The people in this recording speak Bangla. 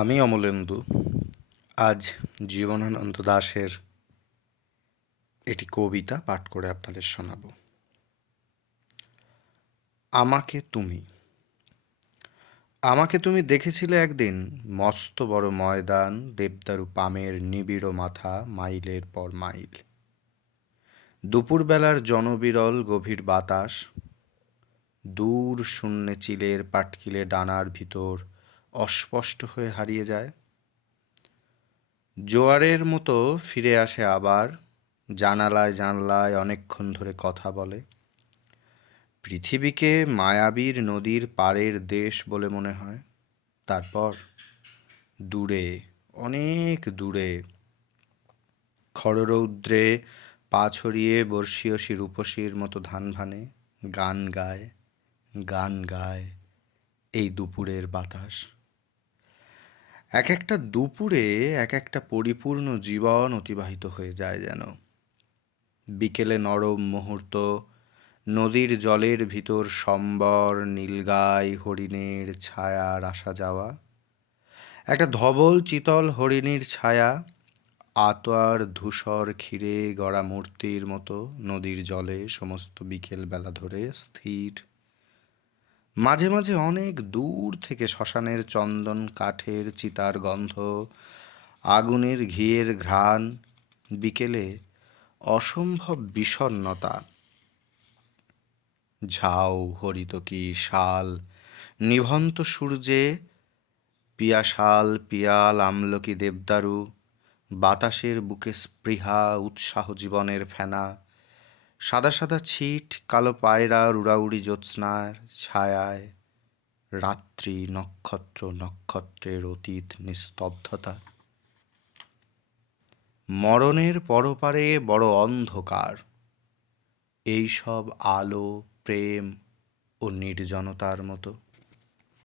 আমি অমলেন্দু আজ জীবনানন্দ দাশের এটি কবিতা পাঠ করে আপনাদের শোনাব। আমাকে তুমি আমাকে তুমি দেখেছিলে একদিন, মস্ত বড় ময়দান, দেবদারু পামের নিবিড় মাথা, মাইলের পর মাইল, দুপুরবেলার জনবিরল গভীর বাতাস, দূর শূন্যে চিলের পাটকিলে ডানার ভিতর অস্পষ্ট হয়ে হারিয়ে যায়, জোয়ারের মতো ফিরে আসে আবার, জানালায় জানলায় অনেকক্ষণ ধরে কথা বলে। পৃথিবীকে মায়াবীর নদীর পাড়ের দেশ বলে মনে হয়। তারপর দূরে, অনেক দূরে, খররৌদ্রে পা ছড়িয়ে বর্ষীয়সী রূপসীর মতো ধান ভানে, গান গায়, গান গায় এই দুপুরের বাতাস। এক একটা দুপুরে এক একটা পরিপূর্ণ জীবন অতিবাহিত হয়ে যায় যেন। বিকেলে নরম মুহূর্ত, নদীর জলের ভিতর সম্বর নীলগাই হরিণের ছায়ার আসা যাওয়া, একটা ধবল চিতল হরিণীর ছায়া আতোয়ার ধূসর ক্ষীরে গড়া মূর্তির মতো নদীর জলে সমস্ত বিকেল বেলা ধরে স্থির। মাঝে মাঝে অনেক দূর থেকে শ্মশানের চন্দন কাঠের চিতার গন্ধ, আগুনের ঘিয়ের ঘ্রাণ, বিকেলে অসম্ভব বিষণ্ণতা, ঝাউ হরিতকি শাল নিভন্ত সূর্যে, পিয়াশাল পিয়াল আমলকি দেবদারু, বাতাসের বুকে স্পৃহা উৎসাহ জীবনের ফেনা, সাদা সাদা ছিট কালো পায়রা উড়াউড়ি জ্যোৎস্নার ছায়ায়, রাত্রি নক্ষত্র নক্ষত্রের অতীত নিস্তব্ধতা। মরণের পরপারে বড় অন্ধকার, এই সব আলো প্রেম ও নির্জনতার মতো।